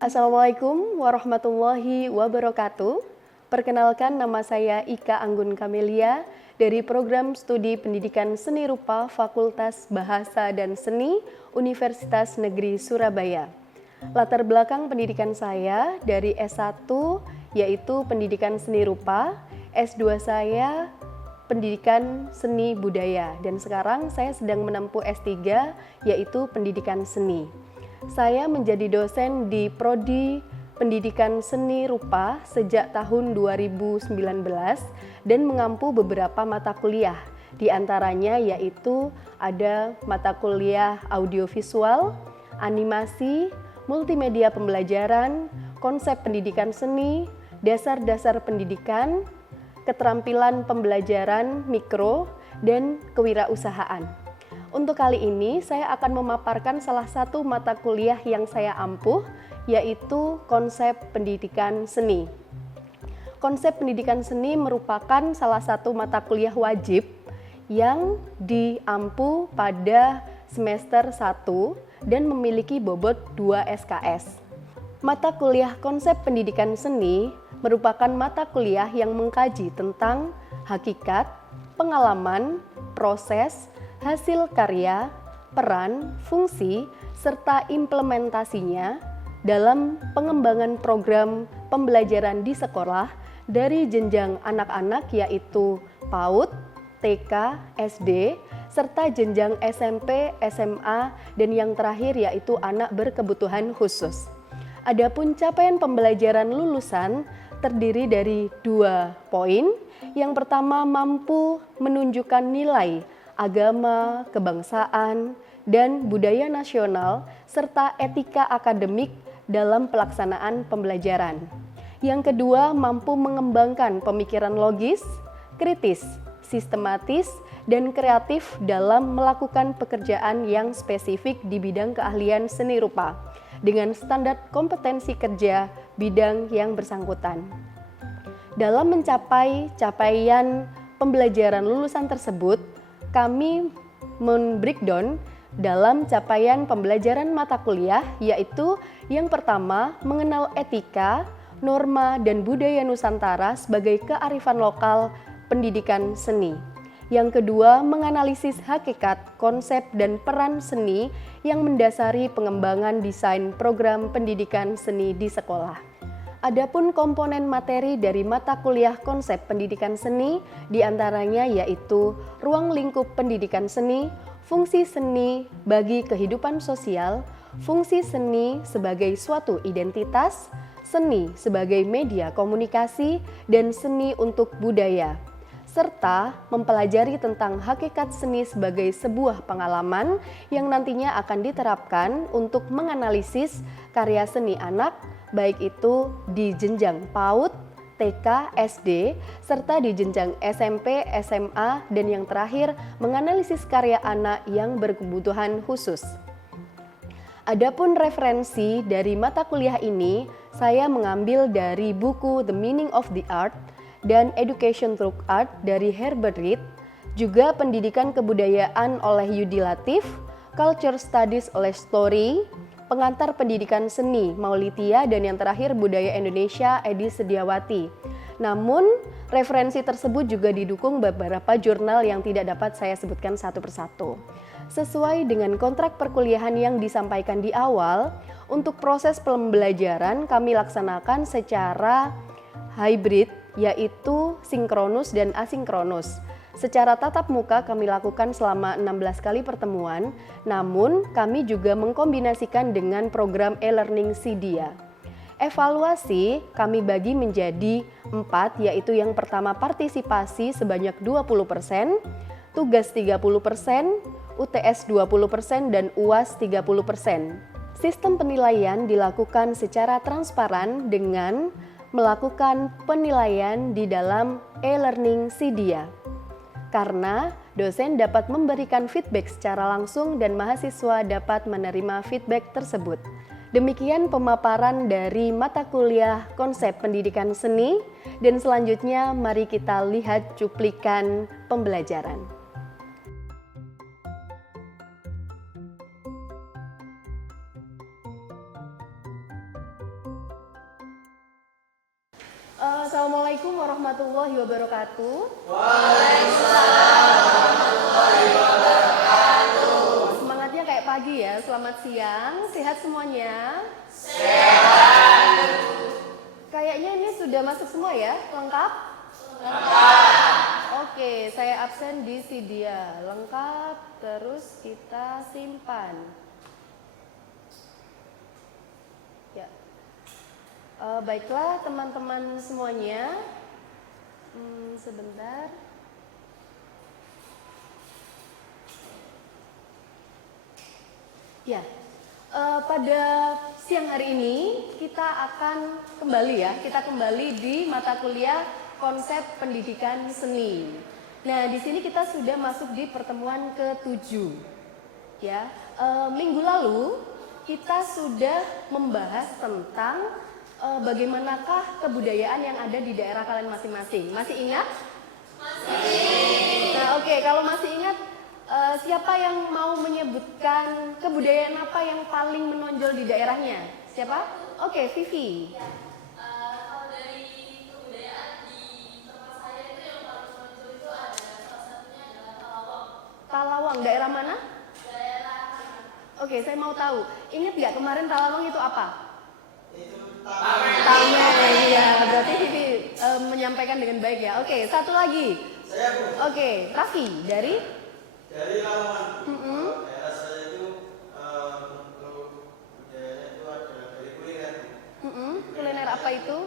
Assalamualaikum warahmatullahi wabarakatuh. Perkenalkan, nama saya Ika Anggun Kamelia dari Program Studi Pendidikan Seni Rupa Fakultas Bahasa dan Seni Universitas Negeri Surabaya. Latar belakang pendidikan saya dari S1 yaitu Pendidikan Seni Rupa, S2 saya Pendidikan Seni Budaya, dan sekarang saya sedang menempuh S3 yaitu Pendidikan Seni. Saya menjadi dosen di Prodi Pendidikan Seni Rupa sejak tahun 2019 dan mengampu beberapa mata kuliah. Di antaranya yaitu ada mata kuliah audiovisual, animasi, multimedia pembelajaran, konsep pendidikan seni, dasar-dasar pendidikan, keterampilan pembelajaran mikro, dan kewirausahaan. Untuk kali ini, saya akan memaparkan salah satu mata kuliah yang saya ampuh, yaitu konsep pendidikan seni. Konsep pendidikan seni merupakan salah satu mata kuliah wajib yang diampu pada semester 1 dan memiliki bobot 2 SKS. Mata kuliah konsep pendidikan seni merupakan mata kuliah yang mengkaji tentang hakikat, pengalaman, proses, hasil karya, peran, fungsi, serta implementasinya dalam pengembangan program pembelajaran di sekolah dari jenjang anak-anak yaitu PAUD, TK, SD, serta jenjang SMP, SMA, dan yang terakhir yaitu anak berkebutuhan khusus. Adapun capaian pembelajaran lulusan terdiri dari 2 poin. Yang pertama, mampu menunjukkan nilai agama, kebangsaan, dan budaya nasional, serta etika akademik dalam pelaksanaan pembelajaran. Yang kedua, mampu mengembangkan pemikiran logis, kritis, sistematis, dan kreatif dalam melakukan pekerjaan yang spesifik di bidang keahlian seni rupa dengan standar kompetensi kerja bidang yang bersangkutan. Dalam mencapai capaian pembelajaran lulusan tersebut, kami men-breakdown dalam capaian pembelajaran mata kuliah, yaitu yang pertama, mengenal etika, norma, dan budaya Nusantara sebagai kearifan lokal pendidikan seni. Yang kedua, menganalisis hakikat, konsep, dan peran seni yang mendasari pengembangan desain program pendidikan seni di sekolah. Adapun komponen materi dari mata kuliah konsep pendidikan seni diantaranya yaitu ruang lingkup pendidikan seni, fungsi seni bagi kehidupan sosial, fungsi seni sebagai suatu identitas, seni sebagai media komunikasi, dan seni untuk budaya, serta mempelajari tentang hakikat seni sebagai sebuah pengalaman yang nantinya akan diterapkan untuk menganalisis karya seni anak, baik itu di jenjang PAUD, TK, SD, serta di jenjang SMP, SMA, dan yang terakhir menganalisis karya anak yang berkebutuhan khusus. Adapun referensi dari mata kuliah ini, saya mengambil dari buku The Meaning of the Art dan Education Through Art dari Herbert Reed, juga Pendidikan Kebudayaan oleh Yudi Latif, Culture Studies oleh Story, Pengantar Pendidikan Seni Maulitia, dan yang terakhir Budaya Indonesia Edi Sediawati. Namun, referensi tersebut juga didukung beberapa jurnal yang tidak dapat saya sebutkan satu persatu. Sesuai dengan kontrak perkuliahan yang disampaikan di awal, untuk proses pembelajaran kami laksanakan secara hybrid, yaitu sinkronus dan asinkronus. Secara tatap muka kami lakukan selama 16 kali pertemuan, namun kami juga mengkombinasikan dengan program e-learning Sidia. Evaluasi kami bagi menjadi 4, yaitu yang pertama partisipasi sebanyak 20%, tugas 30%, UTS 20%, dan UAS 30%. Sistem penilaian dilakukan secara transparan dengan melakukan penilaian di dalam e-learning Sidia. Karena dosen dapat memberikan feedback secara langsung dan mahasiswa dapat menerima feedback tersebut. Demikian pemaparan dari mata kuliah konsep pendidikan seni, dan selanjutnya mari kita lihat cuplikan pembelajaran. Assalamualaikum warahmatullahi wabarakatuh. Semangatnya kayak pagi ya. Selamat siang. Sehat semuanya? Sehat. Kayaknya ini sudah masuk semua ya? Lengkap? Lengkap. Oke, saya absen di si dia. Lengkap, terus kita simpan. Ya. Baiklah teman-teman semuanya. Sebentar. Ya, pada siang hari ini kita akan kembali di mata kuliah konsep pendidikan seni. Nah, di sini kita sudah masuk di pertemuan ke-7. Ya, minggu lalu kita sudah membahas tentang bagaimanakah kebudayaan yang ada di daerah kalian masing-masing. Masih ingat? Masih. Nah, oke, kalau masih ingat, siapa yang mau menyebutkan kebudayaan apa yang paling menonjol di daerahnya? Siapa? Oke, Vivi. Ya, kalau dari kebudayaan di tempat saya itu yang paling menonjol itu ada salah satunya adalah Talawang. Talawang, daerah mana? Daerah Kalimantan. Oke, saya mau tahu. Ingat nggak kemarin Talawang itu apa? Itu Tameng. Ya, berarti Vivi menyampaikan dengan baik ya. Oke, satu lagi. Saya Bu. Oke, Raffi dari Lamongan. Daerah saya itu untuk budayanya itu ada dari kuliner. Kuliner apa itu?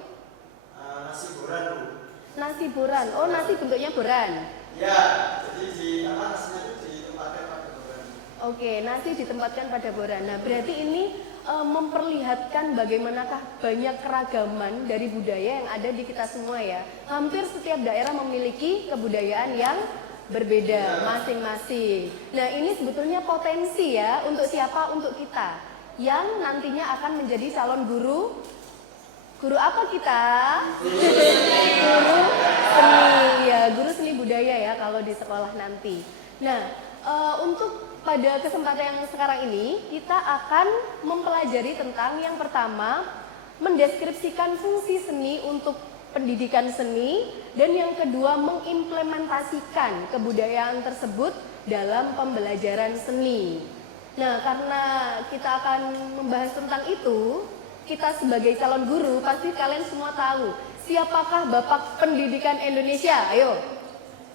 Nasi boran Bu. Nasi boran. Oh, nasi bentuknya boran. Ya, jadi nasinya itu ditempatkan pada boran. Oke, nasi ditempatkan pada boran. Nah, berarti ini memperlihatkan bagaimanakah banyak keragaman dari budaya yang ada di kita semua ya. Hampir setiap daerah memiliki kebudayaan yang berbeda masing-masing. Nah, ini sebetulnya potensi ya untuk siapa? Untuk kita yang nantinya akan menjadi calon guru. Guru apa kita? Guru seni ya, guru seni budaya ya kalau di sekolah nanti. Nah, untuk pada kesempatan yang sekarang ini kita akan mempelajari tentang yang pertama mendeskripsikan fungsi seni untuk pendidikan seni, dan yang kedua mengimplementasikan kebudayaan tersebut dalam pembelajaran seni. Nah, karena kita akan membahas tentang itu, kita sebagai calon guru pasti kalian semua tahu siapakah Bapak Pendidikan Indonesia. Ayo,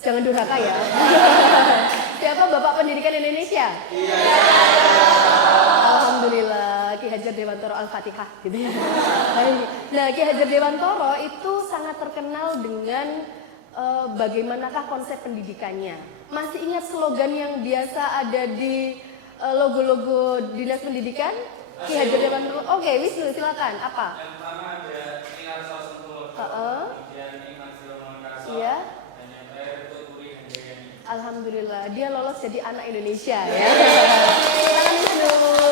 jangan durhaka ya. Siapa Bapak Pendidikan Indonesia? Iya. Alhamdulillah, Ki Hajar Dewantoro Al-Fatihah gitu ya. Nah, Ki Hajar Dewantoro itu sangat terkenal dengan bagaimanakah konsep pendidikannya. Masih ingat slogan yang biasa ada di logo-logo Dinas Pendidikan? Ki Hajar Dewantoro. Oke, Wisnu silakan. Apa? Yang pertama ada Tinggal Sosempul. Kemudian Iman Silomon Karso. Iya. Alhamdulillah, dia lolos jadi anak Indonesia ya.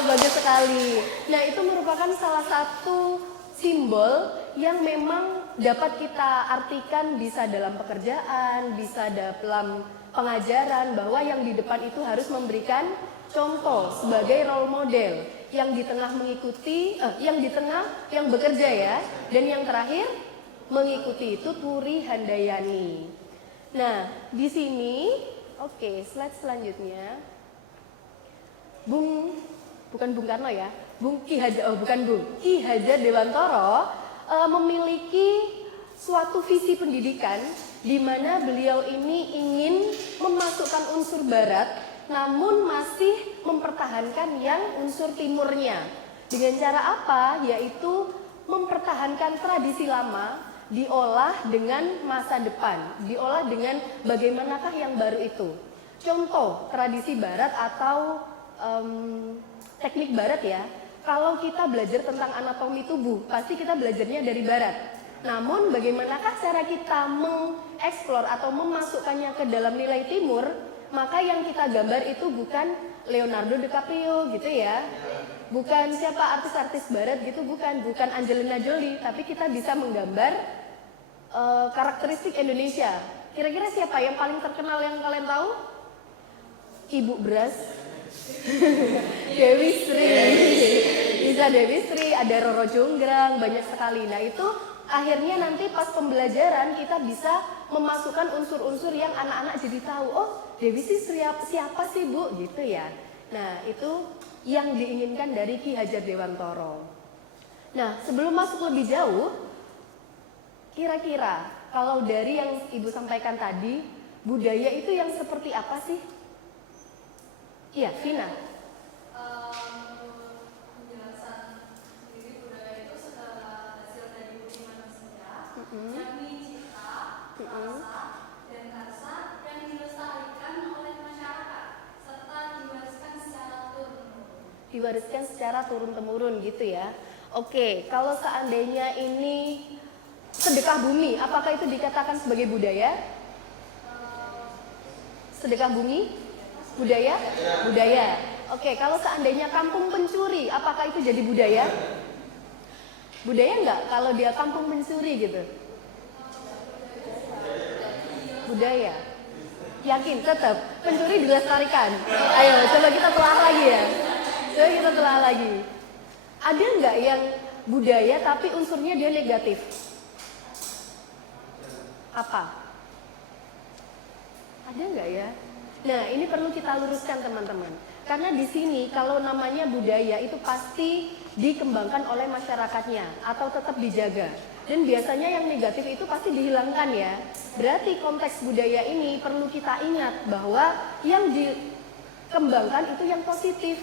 Bagus sekali. Nah, itu merupakan salah satu simbol yang memang dapat kita artikan bisa dalam pekerjaan, bisa dalam pengajaran, bahwa yang di depan itu harus memberikan contoh sebagai role model, yang di tengah mengikuti, yang bekerja ya, dan yang terakhir mengikuti itu Turi Handayani. Nah, di sini, oke, slide selanjutnya. Bukan Bung Karno ya, Ki Hajar Dewantoro memiliki suatu visi pendidikan di mana beliau ini ingin memasukkan unsur barat, namun masih mempertahankan yang unsur timurnya. Dengan cara apa? Yaitu mempertahankan tradisi lama, diolah dengan masa depan, diolah dengan bagaimanakah yang baru itu. Contoh tradisi barat atau teknik barat ya, kalau kita belajar tentang anatomi tubuh, pasti kita belajarnya dari barat. Namun bagaimanakah cara kita mengeksplor atau memasukkannya ke dalam nilai timur, maka yang kita gambar itu bukan Leonardo DiCaprio gitu ya, bukan siapa artis-artis barat gitu, bukan Angelina Jolie, tapi kita bisa menggambar karakteristik Indonesia. Kira-kira siapa yang paling terkenal yang kalian tahu? Ibu Beras, Dewi Sri, bisa Dewi Sri, ada Roro Jonggrang, banyak sekali. Nah, itu akhirnya nanti pas pembelajaran kita bisa memasukkan unsur-unsur yang anak-anak jadi tahu, oh Dewi sih siapa sih Bu gitu ya. Nah itu yang diinginkan dari Ki Hajar Dewantoro. Nah sebelum masuk lebih jauh, kira-kira kalau dari yang Ibu sampaikan tadi, budaya itu yang seperti apa sih? Iya, Vina. Penjelasan diri budaya itu segala hasil dari bumi manusia, yakni cipta, rasa, dan karsa yang dilestarikan oleh masyarakat serta diwariskan secara turun-temurun. Diwariskan secara turun-temurun gitu ya. Oke, kalau seandainya ini sedekah bumi, apakah itu dikatakan sebagai budaya? Sedekah bumi? Budaya? Budaya. Oke, kalau seandainya kampung pencuri, apakah itu jadi budaya? Budaya enggak kalau dia kampung pencuri gitu? Budaya. Yakin tetap pencuri dilestarikan. Ayo coba kita telah lagi ya. Coba kita telah lagi. Ada enggak yang budaya tapi unsurnya dia negatif? Apa? Ada enggak ya? Nah, ini perlu kita luruskan teman-teman. Karena di sini kalau namanya budaya itu pasti dikembangkan oleh masyarakatnya atau tetap dijaga. Dan biasanya yang negatif itu pasti dihilangkan ya. Berarti konteks budaya ini perlu kita ingat bahwa yang dikembangkan itu yang positif.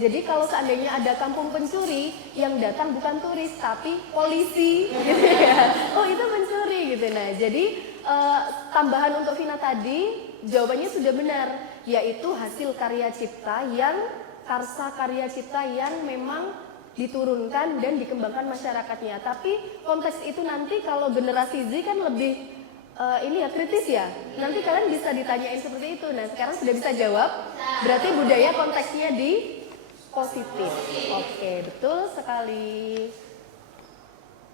Jadi kalau seandainya ada kampung pencuri, yang datang bukan turis tapi polisi gitu ya. Oh itu pencuri gitu. Nah jadi tambahan untuk Vina tadi, jawabannya sudah benar, yaitu hasil karya cipta yang karsa karya cipta yang memang diturunkan dan dikembangkan masyarakatnya. Tapi konteks itu nanti kalau generasi Z kan lebih ini ya kritis ya. Nanti kalian bisa ditanyain seperti itu. Nah sekarang sudah bisa jawab. Berarti budaya konteksnya di positif. Oke, betul sekali.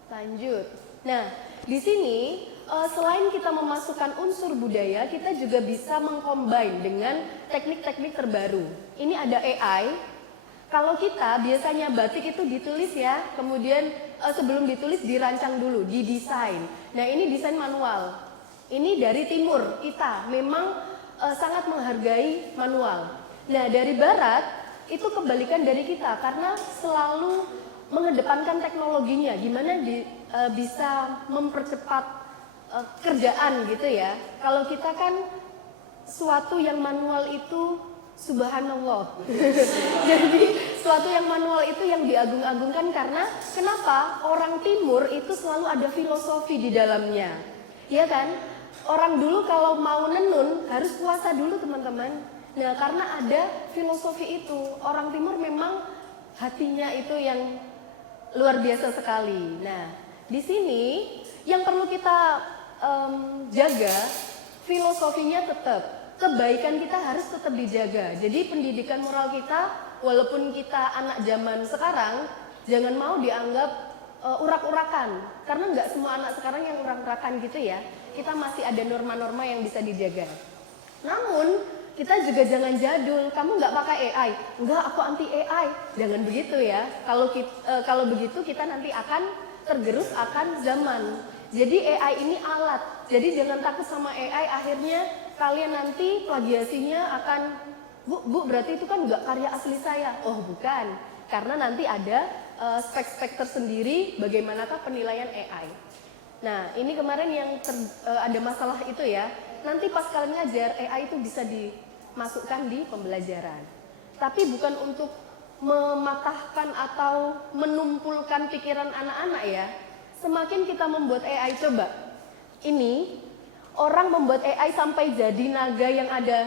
Lanjut. Nah di sini selain kita memasukkan unsur budaya, kita juga bisa mengcombine dengan teknik-teknik terbaru. Ini ada AI. Kalau kita biasanya batik itu ditulis ya, kemudian sebelum ditulis dirancang dulu, didesain. Nah ini desain manual. Ini dari timur kita memang sangat menghargai manual. Nah dari barat itu kebalikan dari kita karena selalu mengedepankan teknologinya. Gimana bisa mempercepat kerjaan gitu ya. Kalau kita kan suatu yang manual itu subhanallah. Jadi suatu yang manual itu yang diagung-agungkan karena kenapa? Orang timur itu selalu ada filosofi di dalamnya. Iya kan? Orang dulu kalau mau nenun harus puasa dulu teman-teman. Nah, karena ada filosofi itu. Orang timur memang hatinya itu yang luar biasa sekali. Nah, di sini yang perlu kita jaga filosofinya tetap, kebaikan kita harus tetap dijaga. Jadi pendidikan moral kita, walaupun kita anak zaman sekarang, jangan mau dianggap urak-urakan. Karena nggak semua anak sekarang yang urak-urakan gitu ya. Kita masih ada norma-norma yang bisa dijaga. Namun kita juga jangan jadul. Kamu nggak pakai AI? Enggak, aku anti AI. Jangan begitu ya. Kalau begitu kita nanti akan tergerus akan zaman. Jadi AI ini alat, jadi jangan takut sama AI, akhirnya kalian nanti plagiasinya akan, Bu berarti itu kan nggak karya asli saya. Oh bukan, karena nanti ada spek-spek tersendiri bagaimanakah penilaian AI. Nah ini kemarin yang ada masalah itu ya, nanti pas kalian ngajar AI itu bisa dimasukkan di pembelajaran. Tapi bukan untuk mematahkan atau menumpulkan pikiran anak-anak ya. Semakin kita membuat AI, coba ini orang membuat AI sampai jadi naga yang ada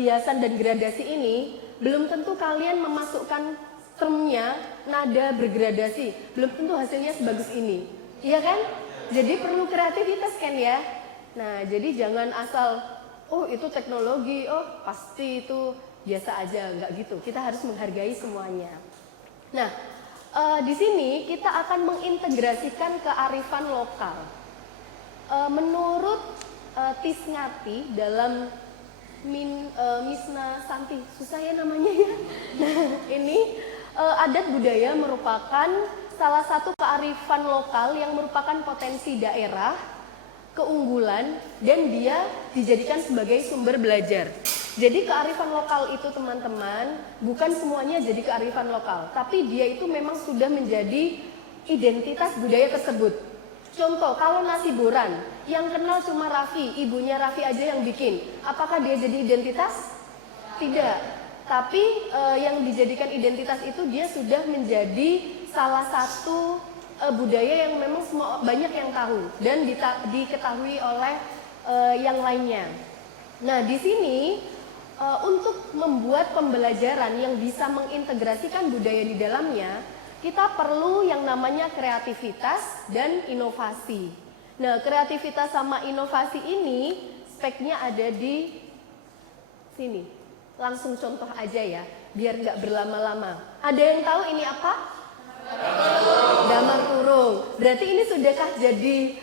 hiasan dan gradasi ini, belum tentu kalian memasukkan termnya nada bergradasi, belum tentu hasilnya sebagus ini, iya kan? Jadi perlu kreativitas kan ya. Nah jadi jangan asal oh itu teknologi, oh pasti itu biasa aja, nggak gitu. Kita harus menghargai semuanya. Nah di sini kita akan mengintegrasikan kearifan lokal. Menurut Tisngati dalam Misna Santi, susah ya namanya ya. Nah, ini adat budaya merupakan salah satu kearifan lokal yang merupakan potensi daerah, keunggulan, dan dia dijadikan sebagai sumber belajar. Jadi kearifan lokal itu teman-teman bukan semuanya jadi kearifan lokal, tapi dia itu memang sudah menjadi identitas budaya tersebut. Contoh, kalau nasi boran yang kenal cuma Raffi, ibunya Raffi aja yang bikin, apakah dia jadi identitas? Tidak. Tapi yang dijadikan identitas itu dia sudah menjadi salah satu budaya yang memang banyak yang tahu dan diketahui oleh yang lainnya. Nah, di sini untuk membuat pembelajaran yang bisa mengintegrasikan budaya di dalamnya, kita perlu yang namanya kreativitas dan inovasi. Nah, kreativitas sama inovasi ini speknya ada di sini. Langsung contoh aja ya, biar nggak berlama-lama. Ada yang tahu ini apa? Damar kurung. Berarti ini sudahkah jadi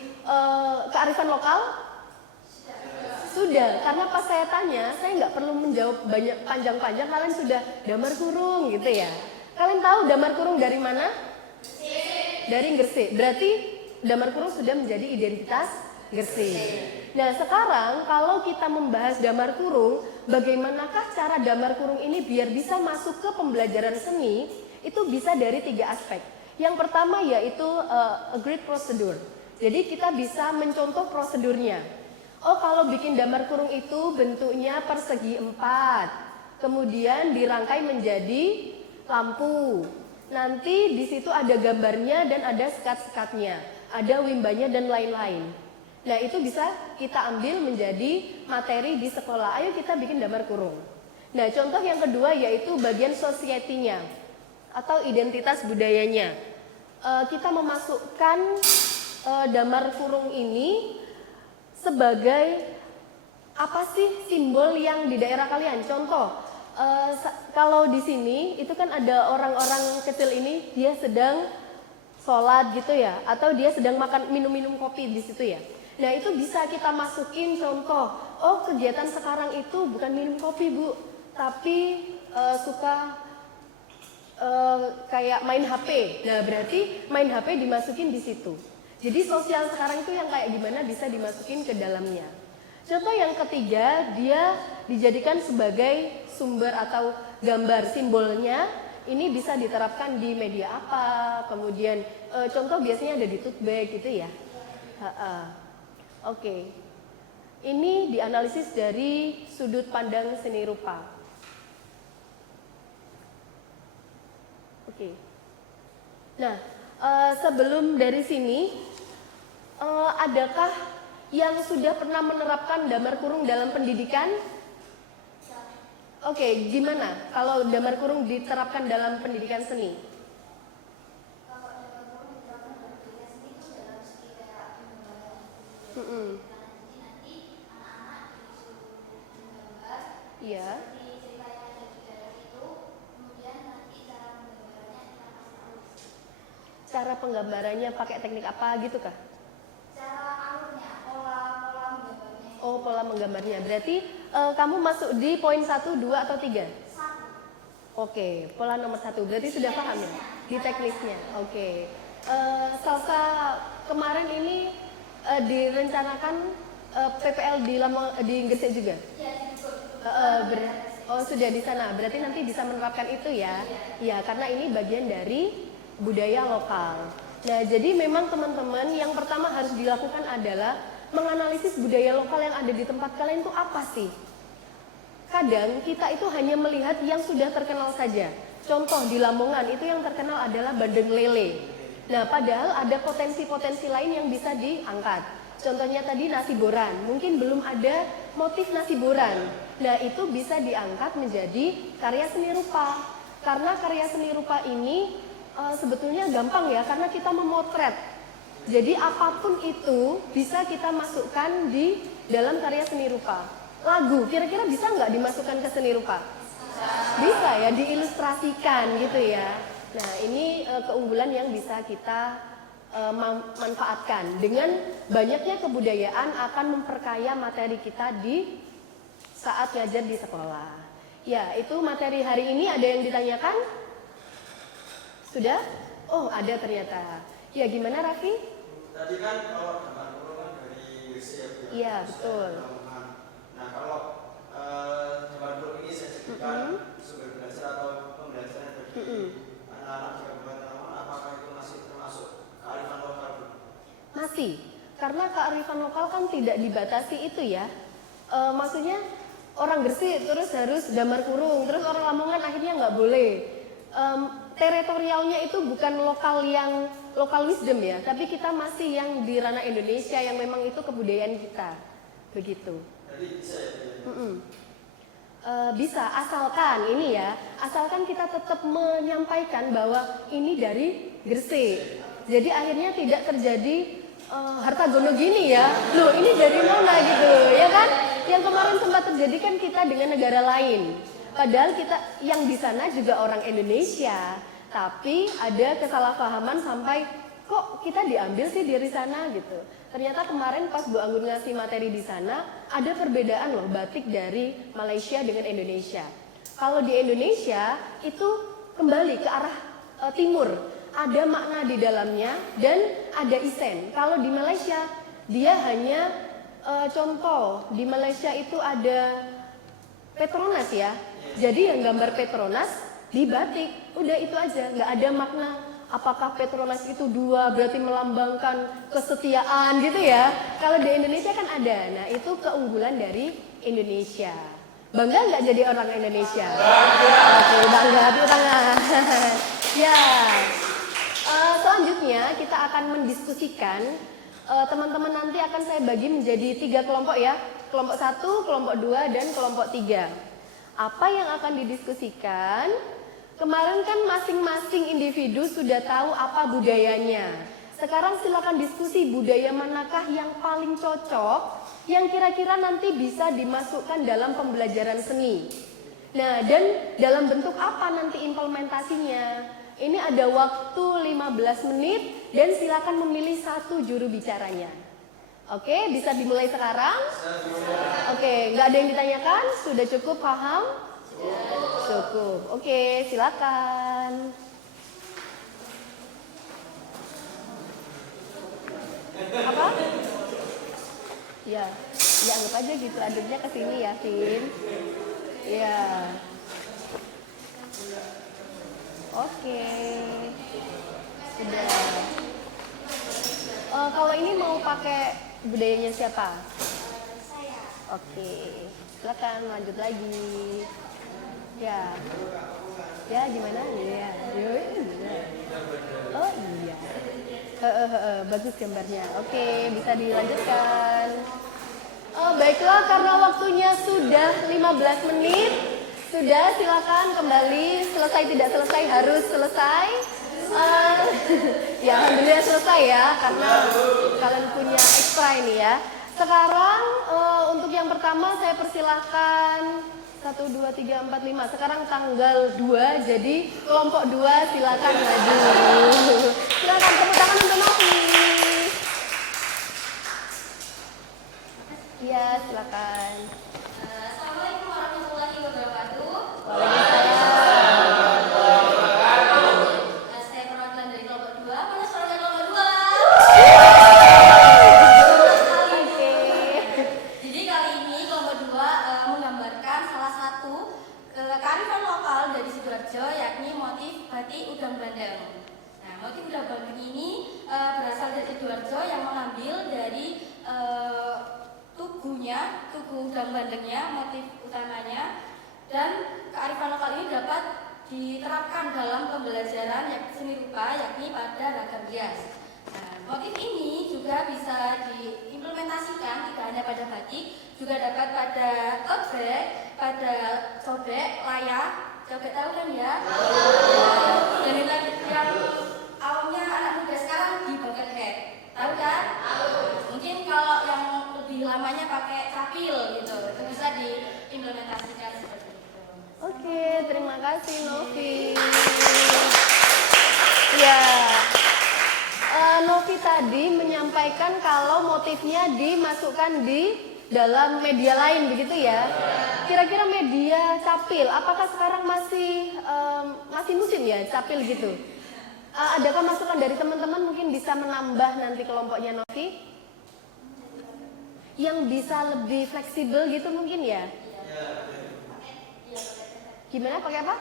kearifan lokal? Sudah, karena pas saya tanya, saya nggak perlu menjawab banyak panjang-panjang, kalian sudah damar kurung gitu ya. Kalian tahu damar kurung dari mana? Dari Gresik. Berarti damar kurung sudah menjadi identitas Gresik. Nah, sekarang kalau kita membahas damar kurung, bagaimanakah cara damar kurung ini biar bisa masuk ke pembelajaran seni? Itu bisa dari 3 aspek. Yang pertama yaitu agreed procedure. Jadi kita bisa mencontoh prosedurnya. Oh, kalau bikin damar kurung itu bentuknya persegi 4, kemudian dirangkai menjadi lampu. Nanti di situ ada gambarnya dan ada sekat-sekatnya, ada wimbanya dan lain-lain. Nah, itu bisa kita ambil menjadi materi di sekolah. Ayo kita bikin damar kurung. Nah, contoh yang kedua yaitu bagian society-nya atau identitas budayanya. Kita memasukkan damar kurung ini sebagai apa sih simbol yang di daerah kalian? Contoh, kalau di sini itu kan ada orang-orang kecil ini, dia sedang sholat gitu ya, atau dia sedang makan minum-minum kopi di situ ya. Nah, itu bisa kita masukin contoh. Oh, kegiatan sekarang itu bukan minum kopi Bu, tapi suka kayak main HP. Nah, berarti main HP dimasukin di situ. Jadi sosial sekarang itu yang kayak gimana bisa dimasukin ke dalamnya. Contoh yang ketiga, dia dijadikan sebagai sumber atau gambar simbolnya. Ini bisa diterapkan di media apa, kemudian contoh biasanya ada di tote bag gitu ya. Oke. Ini dianalisis dari sudut pandang seni rupa. Oke. Nah, sebelum dari sini, adakah yang sudah pernah menerapkan damar kurung dalam pendidikan? Oke, gimana kalau damar kurung diterapkan dalam pendidikan seni? Kalau damar kurung diterapkan dalam pendidikan seni itu dalam segi kayak penggambaran. Nanti anak-anak disuruh menggambar. Iya. Seperti cerita yang ada di dalam itu, kemudian nanti cara menggambarnya kita kasih tahu. Cara penggambarannya pakai teknik apa gitu kah? Cara alurnya, pola menggambarnya. Oh, pola menggambarnya. Berarti kamu masuk di poin 1, 2, atau 3? 1. Oke, pola nomor 1. Berarti sudah paham ya? Di teknisnya. Oke. Salsa kemarin ini direncanakan PPL di Gresik juga? Oh, sudah di sana. Berarti nanti bisa menerapkan itu ya? Ya, karena ini bagian dari budaya lokal. Nah, jadi memang teman-teman yang pertama harus dilakukan adalah menganalisis budaya lokal yang ada di tempat kalian itu apa sih? Kadang kita itu hanya melihat yang sudah terkenal saja. Contoh di Lamongan itu yang terkenal adalah bandeng lele. Nah, padahal ada potensi-potensi lain yang bisa diangkat. Contohnya tadi nasi boran, mungkin belum ada motif nasi boran. Nah, itu bisa diangkat menjadi karya seni rupa. Karena karya seni rupa ini sebetulnya gampang ya, karena kita memotret. Jadi apapun itu bisa kita masukkan di dalam karya seni rupa. Lagu, kira-kira bisa nggak dimasukkan ke seni rupa? Bisa ya, diilustrasikan gitu ya. Nah, ini keunggulan yang bisa kita manfaatkan. Dengan banyaknya kebudayaan akan memperkaya materi kita di saat ngajar di sekolah. Ya, itu materi hari ini. Ada yang ditanyakan? Sudah? Oh, ada ternyata. Ya, gimana Raffi? Tadi kan kalau gambar kurung kan dari WC ya Bu. Iya, betul. Nah kalau gambar kurung ini saya jadikan sumber belajar atau pembelajaran bagi anak-anak di Kabupaten Lamongan, apakah itu masih termasuk kearifan lokal Bu? Masih, karena kearifan lokal kan tidak dibatasi itu ya. Maksudnya orang Gresik terus harus gambar kurung, terus orang Lamongan akhirnya nggak boleh. Teritorialnya itu bukan lokal wisdom ya, tapi kita masih yang di ranah Indonesia yang memang itu kebudayaan kita, begitu. Jadi bisa ya? Bisa, asalkan kita tetap menyampaikan bahwa ini dari Gresik. Jadi akhirnya tidak terjadi harta gono gini ya, loh ini dari mana gitu, ya kan? Yang kemarin sempat terjadi kan kita dengan negara lain. Padahal kita yang di sana juga orang Indonesia, tapi ada kesalahpahaman sampai kok kita diambil sih dari sana gitu. Ternyata kemarin pas Bu Anggun ngasih materi di sana, ada perbedaan loh batik dari Malaysia dengan Indonesia. Kalau di Indonesia itu kembali ke arah timur, ada makna di dalamnya dan ada isen. Kalau di Malaysia dia hanya contoh, di Malaysia itu ada Petronas ya. Jadi yang gambar Petronas di batik, udah itu aja, nggak ada makna. Apakah Petronas itu dua berarti melambangkan kesetiaan gitu ya? Kalau di Indonesia kan ada. Nah itu keunggulan dari Indonesia. Bangga nggak jadi orang Indonesia? Oke, bangga, tepuk tangan. Ya. Selanjutnya kita akan mendiskusikan. Teman-teman nanti akan saya bagi menjadi 3 kelompok ya. Kelompok 1, kelompok 2, dan kelompok 3. Apa yang akan didiskusikan? Kemarin kan masing-masing individu sudah tahu apa budayanya. Sekarang silakan diskusi budaya manakah yang paling cocok, yang kira-kira nanti bisa dimasukkan dalam pembelajaran seni. Nah, dan dalam bentuk apa nanti implementasinya? Ini ada waktu 15 menit dan silakan memilih 1 juru bicaranya. Oke, bisa dimulai sekarang? Oke, nggak ada yang ditanyakan? Sudah cukup paham? Cukup. Oke, silakan. Apa? Ya, anggap aja gitu. Aduknya ke sini ya, Vin. Ya. Oke. Sudah. Kalau ini mau pakai budayanya siapa? Saya. Oke, silakan lanjut lagi. Ya, gimana? Ya, oh iya. Bagus gambarnya. Oke, bisa dilanjutkan. Baiklah, karena waktunya sudah 15 menit. Sudah, silakan kembali. Selesai tidak selesai harus selesai. Ya alhamdulillah selesai ya, karena kalian punya ekstra ini ya. Sekarang untuk yang pertama saya persilahkan 1, 2, 3, 4, 5. Sekarang tanggal 2, jadi kelompok 2 silakan maju. Silakan tepuk tangan untuk Novi. Iya silakan. Assalamualaikum warahmatullahi wabarakatuh. Waalaikumsalam. Saya perwakilan dari kelompok 2. Mana suaranya kelompok 2? Oke. Jadi kali ini kelompok 2 menggambarkan salah satu kearifan lokal dari Sidoarjo, yakni motif batik udang bandeng. Nah, motif udang bandeng ini berasal dari Sidoarjo yang mengambil dari tugu udang bandengnya, motif utamanya, dan kearifan lokal ini dapat diterapkan dalam pembelajaran seni rupa, yakni pada ragam hias. Nah, motif ini juga bisa diimplementasikan tidak hanya pada batik, juga dapat pada tote bag, pada cobek, layak, cobek tahu kan ya? Dan yang awalnya anak muda sekarang di bucket hat, tahu kan? Mungkin kalau yang lebih lamanya pakai capil gitu, itu bisa diimplementasikan seperti itu. Oke, terima kasih Novi. Ya, Novi tadi menyampaikan kalau motifnya dimasukkan di dalam media lain begitu ya. Kira-kira media capil, apakah sekarang masih musim ya capil gitu? Adakah masukan dari teman-teman mungkin bisa menambah nanti kelompoknya Novi? Yang bisa lebih fleksibel gitu mungkin ya? Gimana, pakai apa?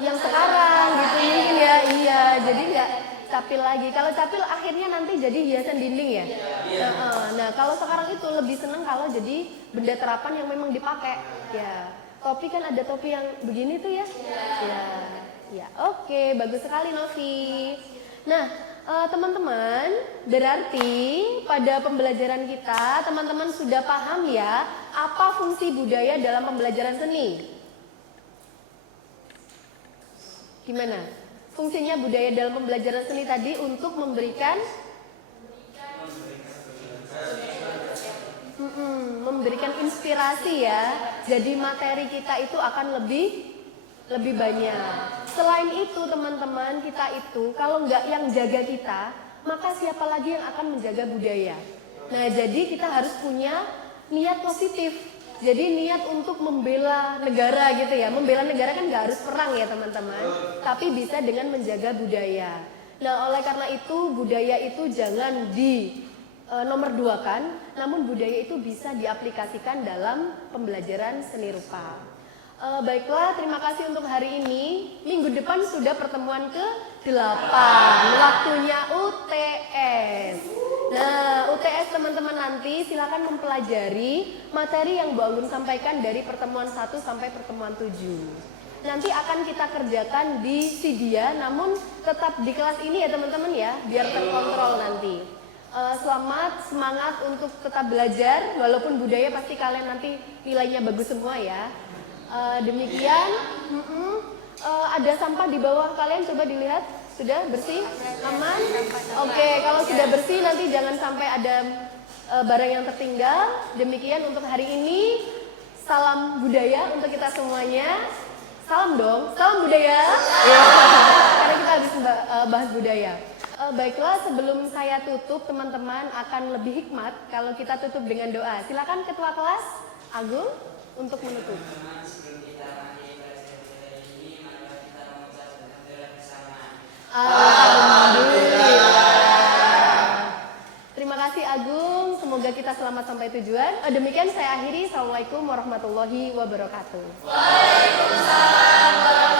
Yang sekarang gitu mungkin ya, iya. Jadi nggak capil lagi. Kalau capil akhirnya nanti jadi hiasan dinding ya? Nah, kalau sekarang itu lebih seneng kalau jadi benda terapan yang memang dipakai. Ya, topi kan ada topi yang begini tuh ya? Ya, oke, bagus sekali Novi. Nah, teman-teman, berarti pada pembelajaran kita, teman-teman sudah paham ya apa fungsi budaya dalam pembelajaran seni? Gimana? Fungsinya budaya dalam pembelajaran seni tadi untuk memberikan inspirasi ya. Jadi materi kita itu akan lebih banyak. Selain itu teman-teman, kita itu kalau nggak yang jaga kita, maka siapa lagi yang akan menjaga budaya? Nah, jadi kita harus punya niat positif. Jadi niat untuk membela negara gitu ya. Membela negara kan nggak harus perang ya teman-teman, tapi bisa dengan menjaga budaya. Nah, oleh karena itu budaya itu jangan di nomor 2-kan, namun budaya itu bisa diaplikasikan dalam pembelajaran seni rupa. Baiklah, terima kasih untuk hari ini. Minggu depan sudah pertemuan ke-8. Waktunya UTS. Nah, UTS teman-teman nanti silakan mempelajari materi yang Bu Anggun sampaikan dari pertemuan 1 sampai pertemuan 7. Nanti akan kita kerjakan di Sidia, namun tetap di kelas ini ya teman-teman ya, biar terkontrol nanti. Selamat, semangat untuk tetap belajar, walaupun budaya pasti kalian nanti nilainya bagus semua ya. Demikian, ada sampah di bawah kalian, coba dilihat, sudah bersih, aman? Oke, kalau sudah bersih nanti jangan sampai ada barang yang tertinggal. Demikian untuk hari ini, salam budaya untuk kita semuanya. Salam dong, salam budaya. Karena kita habis bahas budaya. Baiklah, sebelum saya tutup, teman-teman akan lebih hikmat kalau kita tutup dengan doa. Silakan Ketua Kelas Agung untuk menutup. Teman-teman, sebelum kita mengakhiri pelajaran kita ini, mari kita mengucap berhamdulillah bersama. Alhamdulillah. Terima kasih Agung, semoga kita selamat sampai tujuan. Demikian saya akhiri. Assalamualaikum warahmatullahi wabarakatuh. Waalaikumsalam warahmatullahi wabarakatuh.